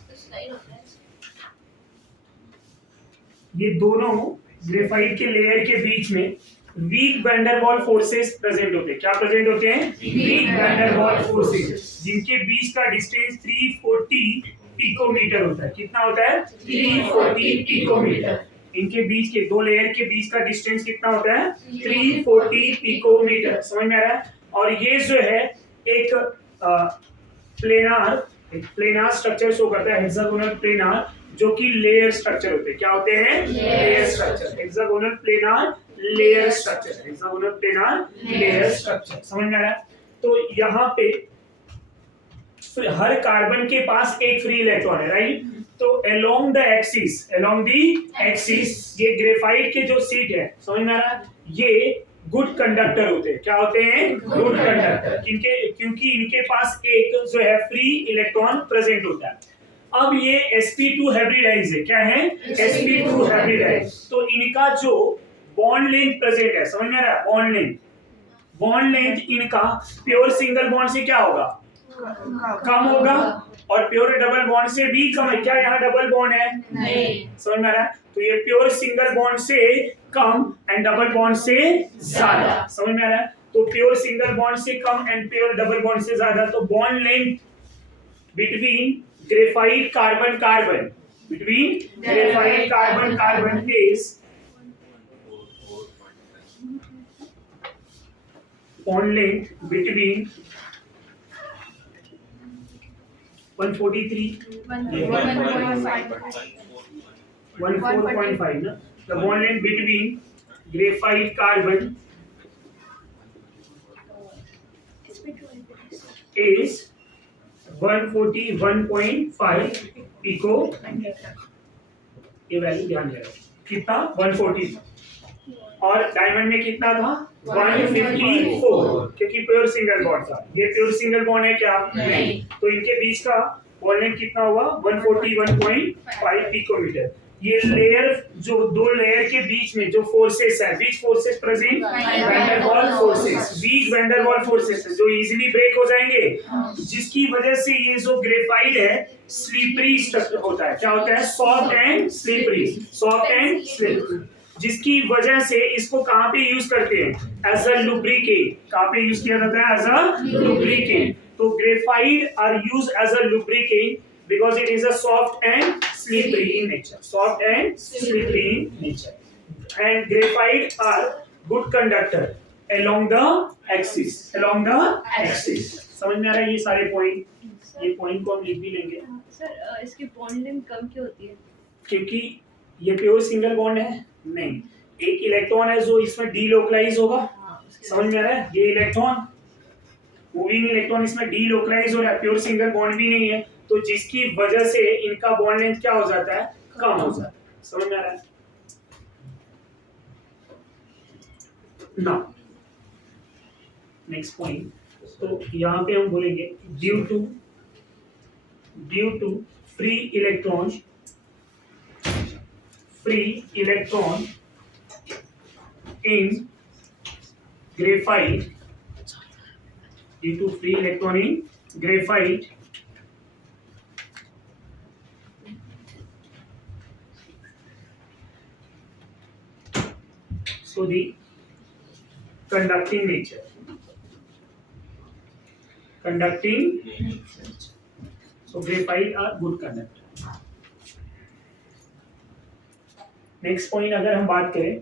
ये दोनों ग्रेफाइट के लेयर के बीच में वीक वैंडरवॉल फोर्सेस प्रेजेंट होते हैं। क्या प्रेजेंट होते हैं, वीक वैंडरवॉल फोर्सेस, जिनके बीच का डिस्टेंस 340 पिकोमीटर होता है। कितना होता है, 340 पिकोमीटर। इनके बीच के दो लेयर के बीच का डिस्टेंस कितना होता है, 340 पिकोमीटर, समझ में आ रहा है। और ये जो है एक प्लेनार स्ट्रक्चर शो करता है, हेक्सागोनल प्लेनार, जो कि लेयर स्ट्रक्चर होते हैं। क्या होते हैं, layer structure, hexagonal planar layer structure, hexagonal planar layer structure, समझ में आ रहा है। तो यहाँ पे हर कार्बन के पास एक फ्री इलेक्ट्रॉन है, राइट। तो अलोंग द एक्सिस ये ग्रेफाइट के जो सीट है, समझ में आ रहा है, ये गुड कंडक्टर होते हैं। क्या होते हैं, गुड कंडक्टर, क्योंकि इनके पास एक जो है फ्री इलेक्ट्रॉन प्रेजेंट होता है। अब ये sp2 हाइब्रिडाइज है, क्या है, sp2 हाइब्रिडाइज। तो इनका जो बॉन्ड लेंथ प्रेजेंट है, समझ में आ रहा है, बॉन्ड लेंथ इनका प्योर सिंगल बॉन्ड से क्या होगा, कम होगा, और प्योर डबल बॉन्ड से भी कम है। क्या यहाँ डबल बॉन्ड है, नहीं, समझ में आ रहा है। तो ये प्योर सिंगल बॉन्ड से कम एंड डबल बॉन्ड से ज्यादा, समझ में आ रहा है। तो प्योर सिंगल बॉन्ड से come and pure double bond से ज्यादा। तो bond length between graphite carbon carbon, between graphite carbon carbon is bond length between 143 14.5 ना, the bond length between graphite carbon is 141.5 pico, ये वैल्यू ध्यान रखो कितना 140 और डायमंड में कितना था 154 क्योंकि प्योर सिंगल बॉन्ड था। ये प्योर सिंगल बॉन्ड है क्या? नहीं। तो इनके बीच का बॉन्ड लेंथ कितना हुआ 141.5 पिकोमीटर। ये लेयर जो दो लेयर के बीच में जो फोर्सेस है, बीच forces present van der Waals forces, weak van der Waals forces जो इजीली ब्रेक हो जाएंगे, जिसकी वजह से ये जो ग्रेफाइट है स्लिपरी स्ट्रक्चर होता है। क्या होता है? Soft and slippery, soft and slippery, जिसकी वजह से इसको कहां पे यूज करते हैं? As a lubricant. कहां पे यूज किया जाता है? As a lubricant. तो graphite are use as a lubricant because it is a soft and slippery in nature, soft and slippery in nature, and graphite are good conductor along the axis, along the axis। समझ में आ रहा है ये सारे point? ये point को हम लिख भी लेंगे। सर इसकी बॉन्ड लेंथ कम क्यों होती है? क्योंकि ये प्योर सिंगल बॉन्ड है नहीं, एक इलेक्ट्रॉन है जो इसमें डीलोकलाइज होगा। समझ में आ रहा है? ये इलेक्ट्रॉन मूविंग इलेक्ट्रॉन इसमें डीलोकलाइज हो रहा है, प्योर सिंगल बॉन्ड भी नहीं है, तो जिसकी वजह से इनका बॉन्ड लेंथ क्या हो जाता है? कम हो जाता है। समझ में आ रहा है ना? नेक्स्ट पॉइंट, तो यहां पे हम बोलेंगे due to free electron in graphite, due to free electron in graphite, so the conducting nature, so graphite are good conductor। next point अगर हम बात करें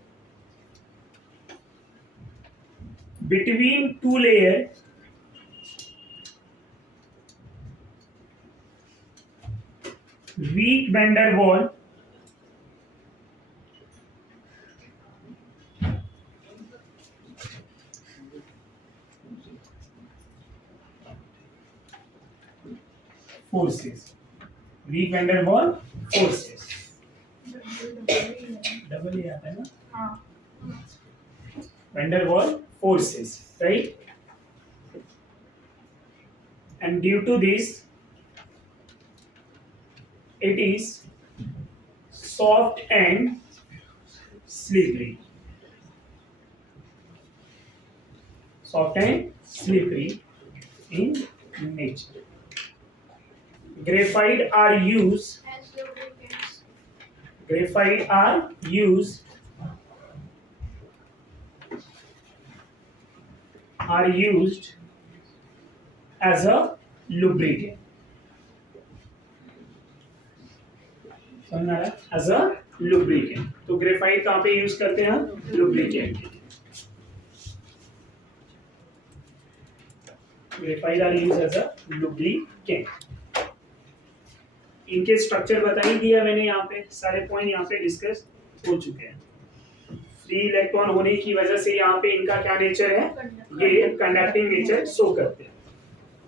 between two layer weak van der Waal forces, weak van der Waal forces, double ही आता है ना? हाँ, van der Waal forces, right? And due to this it is soft and slippery, soft and slippery in nature। graphite are used as a lubricant। As a lubricant. तो graphite कहां पे use करते हैं? Lubricant. Graphite are use as a lubricant. इनके structure बता ही दिया मैंने, यहाँ पे सारे पॉइंट यहाँ पे डिस्कस हो चुके हैं। फ्री इलेक्ट्रॉन होने की वजह से यहाँ पे इनका क्या नेचर है? ये कंडक्टिंग नेचर शो करते हैं।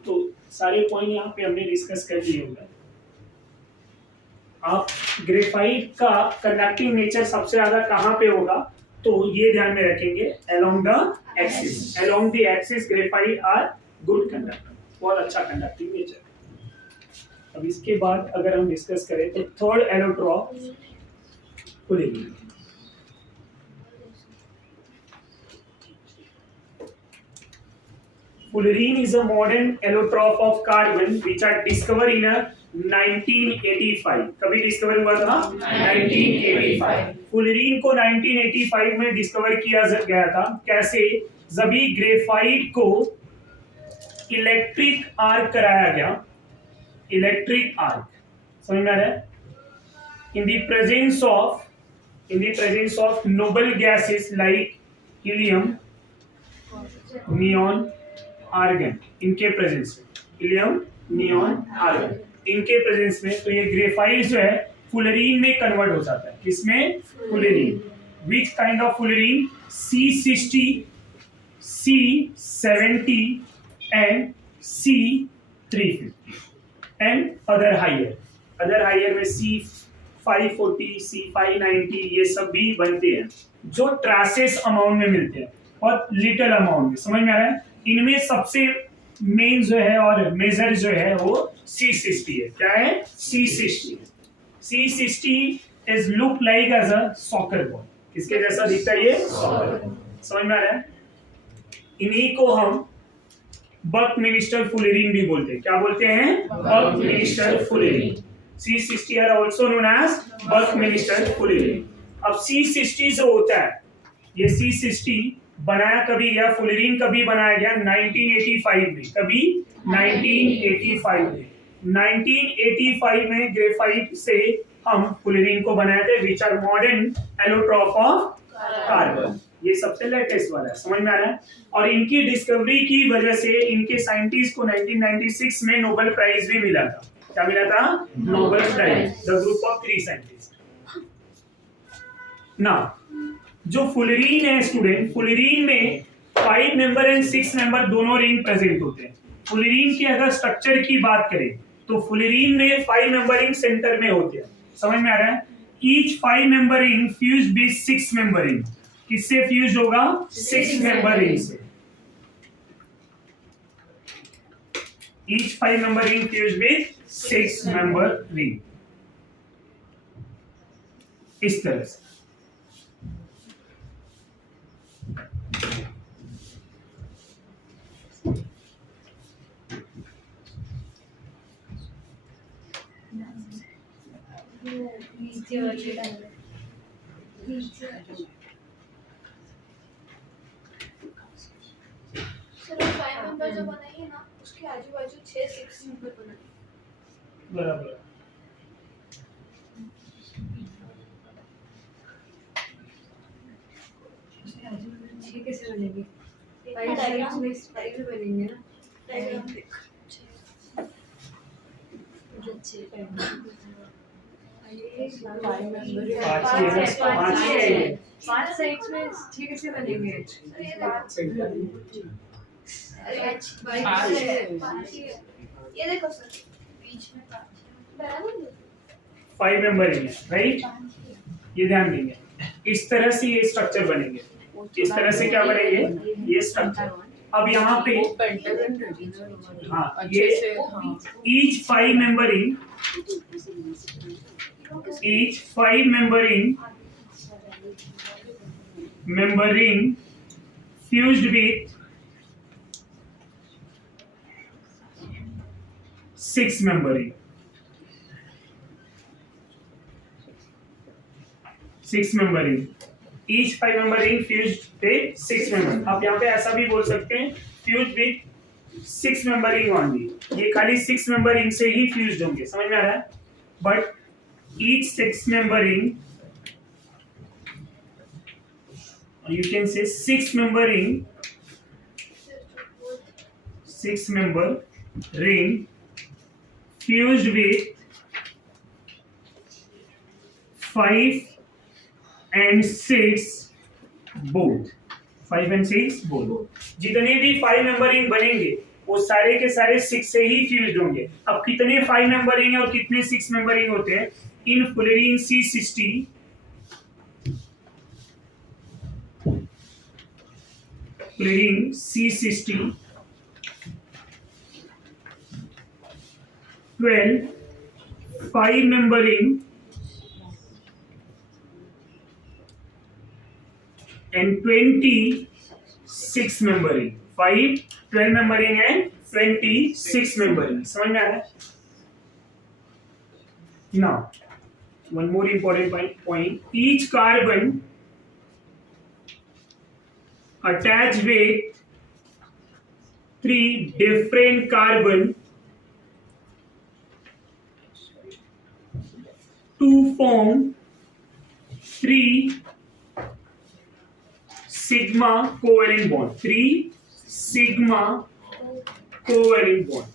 तो सारे पॉइंट यहाँ पे हमने डिस्कस कर लिए होंगे। आप ग्रेफाइट का कंडक्टिंग नेचर सबसे ज्यादा कहां पे होगा? तो ये ध्यान में रखेंगे along the axis, along the axis graphite are good conductor, बहुत अच्छा कंडक्टिंग नेचर। अब इसके बाद अगर हम डिस्कस करें तो third allotrope fullerene. Fullerene is a modern allotrope of carbon which are discovered in 1985। कभी डिस्कवर हुआ था? 1985। फुलरीन को 1985 में डिस्कवर किया गया था। कैसे? जभी ग्रेफाइट को इलेक्ट्रिक आर्क कराया गया, इलेक्ट्रिक आर्क, समझ में आ रहा है? In the presence of noble gases like helium, neon, argon, इनके प्रेजेंस में, हीलियम, नियॉन, आर्गन, इनके प्रेजेंस में, तो ये ग्रेफाइट जो है फुलरीन में कन्वर्ट हो जाता है। किसमें? Fullerene. which kind of fullerene? C60, C70 and C350 and other higher में C540, C590 ये सब भी बनते हैं जो ट्रासेस अमाउंट में मिलते हैं और लिटिल अमाउंट में। समझ में आ रहा है? इनमें सबसे मेन जो है और मेजर जो है वो C60 है। क्या है? C60। C60 is look like as a soccer ball। किसके जैसा दिखता है ये? समझ में आ रहा है? इन्हीं को हम बकमिनिस्टर फुलेरीन भी बोलते हैं। क्या बोलते हैं? बकमिनिस्टर फुलेरीन। C60 are also known as बकमिनिस्टर फुलेरीन। अब C60 जो होता है, ये C60 बनाया कभी गया, फुलेरीन कभी बनाया गया 1985 में। कभी 1985 में। 1985 में ग्रेफाइट से हम फुलेरीन को बनाए थे, which are modern allotrope of carbon. ये सबसे लेटेस्ट वाला है। समझ में आ रहा है? और इनकी डिस्कवरी की वजह से इनके साइंटिस्ट को 1996 में नोबेल प्राइज भी मिला था। क्या मिला था? Nobel prize. The group of 3 scientist. ना जो फुलेरीन है स्टूडेंट, फुलेरीन में 5 मेंबर एंड 6 मेंबर दोनों रिंग प्रेजेंट होते हैं। फुलेरीन की अगर स्ट्रक्चर की बात करें तो फुलेरीन में 5 मेंबर रिंग सेंटर में होते हैं। समझ में आ रहा है? Each 5 member ring fuse with 6 member ring. किससे फ्यूज होगा? 6 मेंबर रिंग से। Each 5 member ring fuse with 6 member ring. इस तरह से जो बनाई है ना, उसके आजू बाजू 6 नंबर बनाए। बराबर। कैसे बनेंगे? 5 साइड्स में 5 भी बनेंगे ना। डायग्राम देख। पांच साइड्स में 6 कैसे बनेंगे? ये देखो सर, बीच में 5 मेंबर रिंग है, राइट? ये ध्यान देंगे। इस तरह से ये स्ट्रक्चर बनेंगे। इस तरह से क्या बनेंगे? ये स्ट्रक्चर। अब यहाँ पे हाँ, ये each 5 member ring fused with 6 member ring। 6 member ring। Each 5 member ring fused with 6 member। आप यहाँ पे ऐसा भी बोल सकते हैं fused with 6 member ring only। ये खाली 6 member ring से ही fused होंगे। समझ में आ रहा है? But each 6 member ring, you can say 6 member ring fused with 5 and 6 both। 5 and 6 both। जितने भी 5 मेंबर रिंग बनेंगे वो सारे के सारे 6 से ही फ्यूज्ड होंगे। अब कितने 5 मेंबर रिंग और कितने 6 मेंबर रिंग होते हैं इन फुलेरीन C60? फुलेरीन C60 12 5 member ring and 26 member ring। 5 12 member ring and 26 member ring। समझ में आ रहा है? Now one more important point, each carbon attached with 3 different carbon to form 3 sigma covalent bond। 3 sigma covalent bond,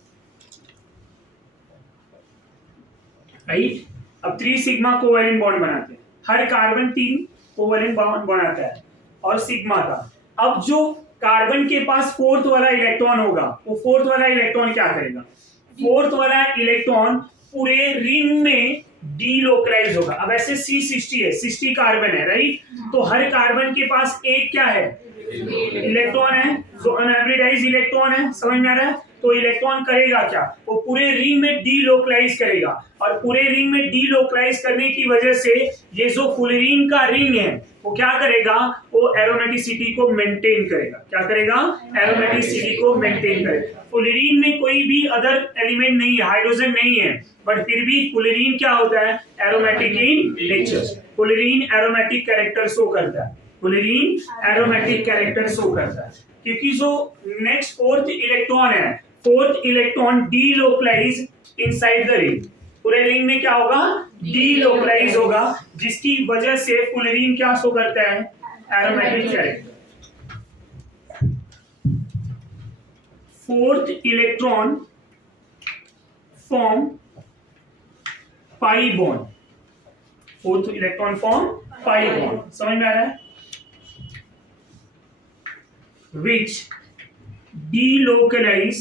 right? अब 3 sigma covalent bond बनाते हैं। हर carbon 3 covalent bond बनाता है और सिग्मा का। अब जो कार्बन के पास फोर्थ वाला इलेक्ट्रॉन होगा, वो फोर्थ वाला इलेक्ट्रॉन क्या करेगा? फोर्थ वाला इलेक्ट्रॉन पूरे रिंग में डीलोकलाइज होगा। अब ऐसे C60 है, 60 कार्बन है, राइट? तो हर कार्बन के पास एक क्या है? इलेक्ट्रॉन है, जो अनहाइब्रिडाइज इलेक्ट्रॉन है, समझ में आ रहा है? तो इलेक्ट्रॉन करेगा क्या? वो पूरे रिंग में डीलोकलाइज करेगा, और पूरे रिंग में डीलोकलाइज करने की वजह से ये जो फुलरीन का रिंग है वो क्या करेगा? वो एरोमेटिसिटी को मेंटेन करेगा। क्या करेगा? एरोमेटिसिटी को मेंटेन करेगा। फुलरीन में कोई भी अदर एलिमेंट नहीं है, हाइड्रोजन नहीं है, बट फिर भी फुलरीन क्या होता है? Aromatic in nature. Fullerene aromatic character show करता है, फुलरीन एरोमेटिक कैरेक्टर शो करता है, क्योंकि जो नेक्स्ट फोर्थ इलेक्ट्रॉन है, fourth electron delocalize inside the ring. पूरे रिंग में क्या होगा? डीलोकलाइज होगा, जिसकी वजह से फुलरीन क्या शो करता है? Aromatic character. Fourth electron form pi bond, fourth electron form pi bond, समझ में आ रहा है? which delocalize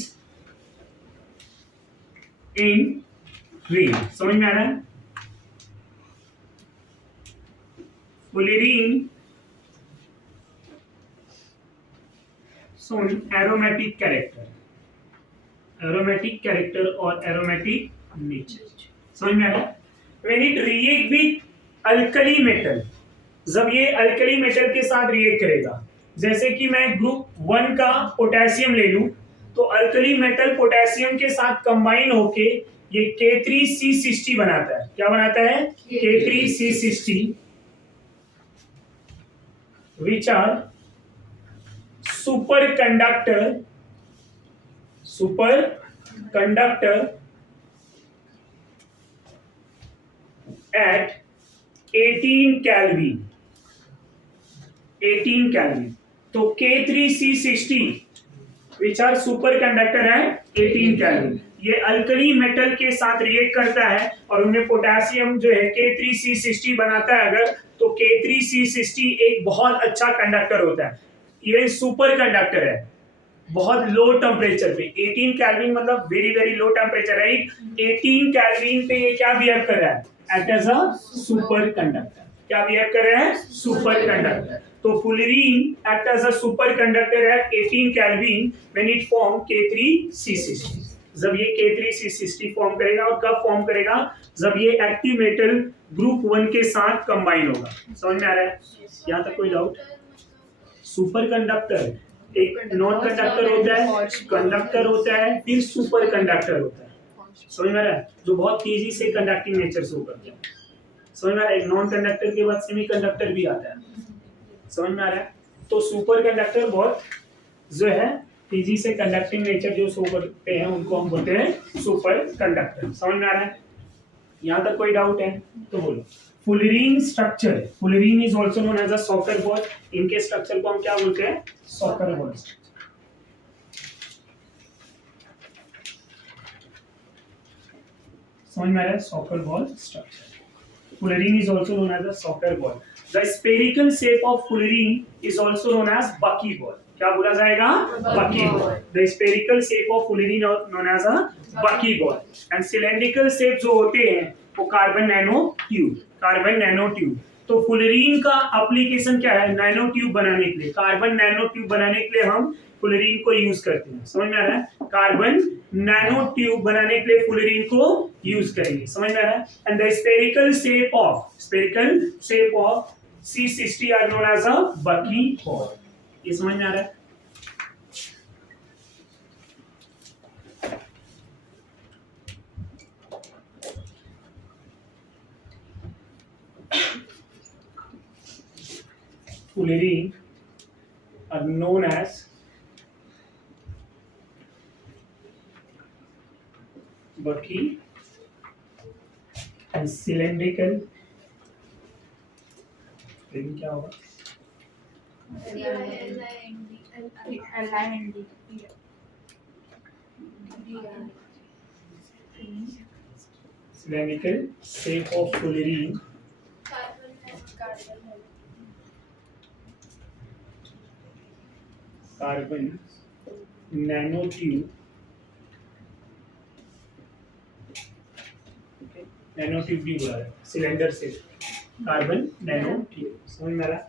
in ring, समझ में आ रहा है? फुलरीन सुन एरोमेटिक कैरेक्टर, एरोमेटिक कैरेक्टर और एरोमेटिक नेचर, समझ में आ रहा है? When it react with alkali metal, जब ये अल्कली मेटल के साथ रिएक्ट करेगा, जैसे कि मैं ग्रुप 1 का पोटेशियम ले लूं, तो अल्कली मेटल पोटेशियम के साथ कंबाइन होके ये K3C60 बनाता है। क्या बनाता है? K3C60, which are superconductor at 18 Kelvin, 18 Kelvin। तो K3C60 which are superconductor at 18 Kelvin, ये अल्कली मेटल के साथ रिएक्ट करता है और उनमें पोटेशियम जो है K3C60 बनाता है। अगर तो K3C60 एक बहुत अच्छा कंडक्टर होता है, ये सुपर कंडक्टर है बहुत लो टेम्परेचर पे। 18 केल्विन मतलब very very low temperature, right? 18 kelvin पे ये क्या बिहेव कर रहा है? Act as a superconductor. क्या बिहेव कर रहा है? Superconductor. तो fullerene act as a superconductor at 18 kelvin when it form K3C60। जब ये K3C60 फॉर्म करेगा, और कब फॉर्म करेगा? जब ये एक्टिव मेटल ग्रुप 1 के साथ कंबाइन होगा। समझ में आ रहा है? यहाँ तक कोई डाउट? सुपर कंडक्टर एक नॉन कंडक्टर होता है, कंडक्टर होता है, फिर सुपर कंडक्टर होता है। समझ में आ रहा है? जो बहुत तेजी से कंडक्टिंग नेचर शो करता है। समझ में आ रहा है? एक नॉन कंडक्टर के बाद सेमी कंडक्टर भी आता है। समझ में आ रहा है? तो सुपर कंडक्टर बहुत जो है तेजी से कंडक्टिंग नेचर जो शो करते हैं, उनको हम बोलते हैं सुपर कंडक्टर। समझ में आ रहा है? यहाँ तक कोई डाउट है तो बोलो। Fullerene structure, fullerene is also known as a soccer ball. इनके स्ट्रक्चर को हम क्या बोलते हैं? Soccer ball. समझ में आ रहा है? Soccer ball structure. Fullerene is also known as a soccer ball. The spherical shape of fullerene is also known as bucky ball. क्या बोला जाएगा? Bucky ball. The spherical shape of fullerene known as a bucky ball. And cylindrical shape जो होते हैं वो carbon nano tube, carbon nano tube. तो fullerene का application क्या है? नैनो ट्यूब बनाने के लिए, कार्बन नैनो ट्यूब बनाने के लिए हम फुलरीन को यूज करते हैं। समझ में आ रहा है? कार्बन नैनो ट्यूब बनाने के लिए फुलरीन को यूज करेंगे। समझ में आ रहा है? And the spherical shape of C60 are known as a bucky ball. ये समझ में आ रहा है? Fullerene are known as bucky and cylindrical। लेकिन क्या होगा? Cylindrical shape of fullerene carbon nano tube, nano tube भी बोला है, सिलेंडर से कार्बन नैनो ट्यूब, समझ में आ रहा?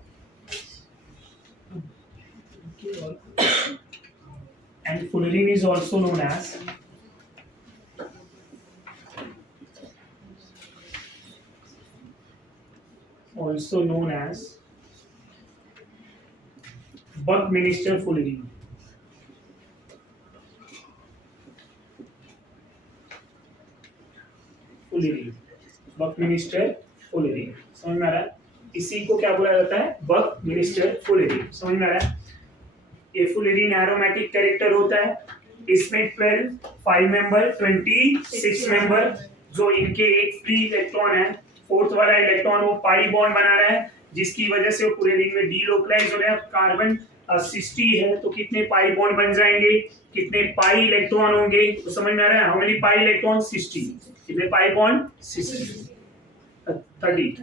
And fullerene is also known as Buckminster fullerene. बकमिनिस्टर फुलरी, समझ में आ रहा है? इसी को क्या बोला जाता है? बकमिनिस्टर फुलरी, समझ में आ रहा है? ये फुलरीन एरोमेटिक कैरेक्टर होता है, इसमें 12 5 मेंबर 26 मेंबर, जो इनके एक फ्री इलेक्ट्रॉन है, फोर्थ वाला इलेक्ट्रॉन वो पाई बॉन्ड बना रहा है, जिसकी वजह से वो पूरे रिंग में डीलोकलाइज हो रहा है। कार्बन 60 है तो कितने पाई बॉन्ड बन जाएंगे, कितने पाई इलेक्ट्रॉन होंगे, तो समझ में आ रहा है? How many pi electron? 60। कितने पाई बॉन्ड? 60 30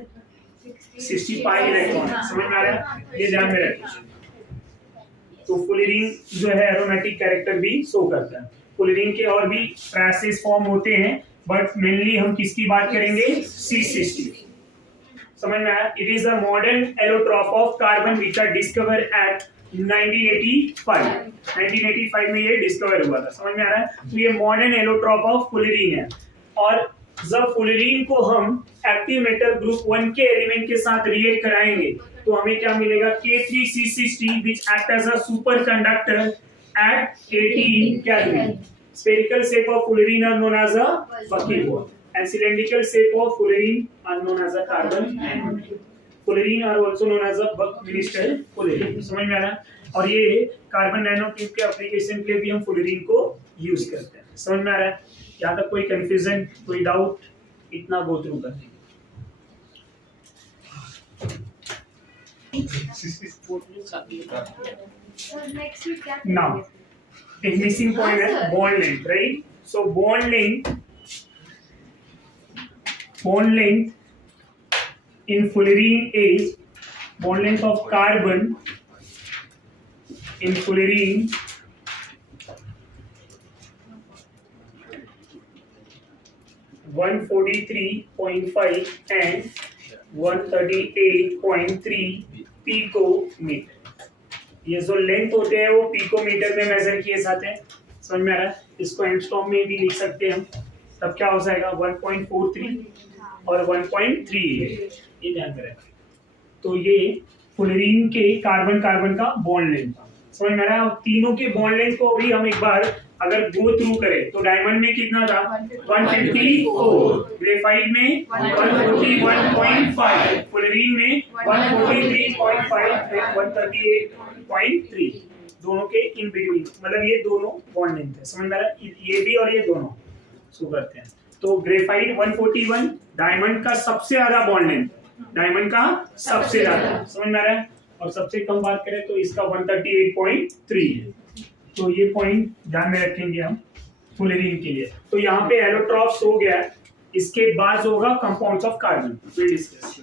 60 पाई इलेक्ट्रॉन, समझ में आ रहा है? ये ध्यान में रखिए। तो फुलरीन जो है एरोमेटिक कैरेक्टर भी शो करता है। फुलरीन के और भी ट्रेसेस फॉर्म होते हैं, बट मेनली हम किसकी बात करेंगे? C60, समझ में आया? It is a modern allotrope of carbon which are discover at 1985 में ये डिस्कवर हुआ था, समझ में आ रहा है? तो ये मॉडर्न एलोट्रॉप ऑफ फुलरीन है। और जब फुलरीन को हम एक्टिव मेटल ग्रुप 1 के एलिमेंट के साथ रिएक्ट कराएंगे तो हमें क्या मिलेगा? K3C60 which act as a superconductor at 18 Kelvin. Spherical shape of fullerene are known as a buckle, and cylindrical shape of fullerene are known as a carbon nanotube. Fullerene are also known as a Buckminster fullerene, समझ में आ रहा है? और ये carbon nanotube के application के लिए भी हम फुलरीन को यूज करते हैं, समझ में आ रहा है? यहाँ तक कोई कंफ्यूजन, कोई डाउट? इतना गो थ्रू कर देंगे। नेक्स्ट वीक क्या Now, एक मिसिंग पॉइंट है bond length, right? So bond length in fullerene is bond length of carbon in fullerene (143.5 and 138.3 picometer. ये जो लेंथ होते हैं वो पिकोमीटर में मेजर किए जाते हैं, समझ में आ रहा है? इसको एंगस्ट्रॉम में भी लिख सकते हैं हम, तब क्या हो जाएगा? 1.43 और 1.38, ये ध्यान में रखें। तो ये फुलरीन के कार्बन कार्बन का बॉन्ड लेंथ, समझ में आ रहा है? और तीनों के बॉन्ड लेंथ को भी हम एक बार अगर गो थ्रू करें तो डायमंड में कितना था? 154, ग्रेफाइट में 141.5, फुलरीन में 143.5 और 138.3, दोनों के इन बिटवीन, मतलब ये दोनों बॉन्ड लेंथ है, समझ में आ रहा है? ये भी और ये दोनों शो करते हैं। तो ग्रेफाइट 141, डायमंड का सबसे ज्यादा बॉन्ड लेंथ, डायमंड का सबसे ज्यादा, समझ में आ रहा है? और सबसे कम बात करें तो इसका 138.3 है। तो ये पॉइंट ध्यान में रखेंगे हम फुलरीन के लिए। तो यहाँ पे एलोट्रॉप्स हो गया, इसके बाद होगा compounds of carbon, we discuss.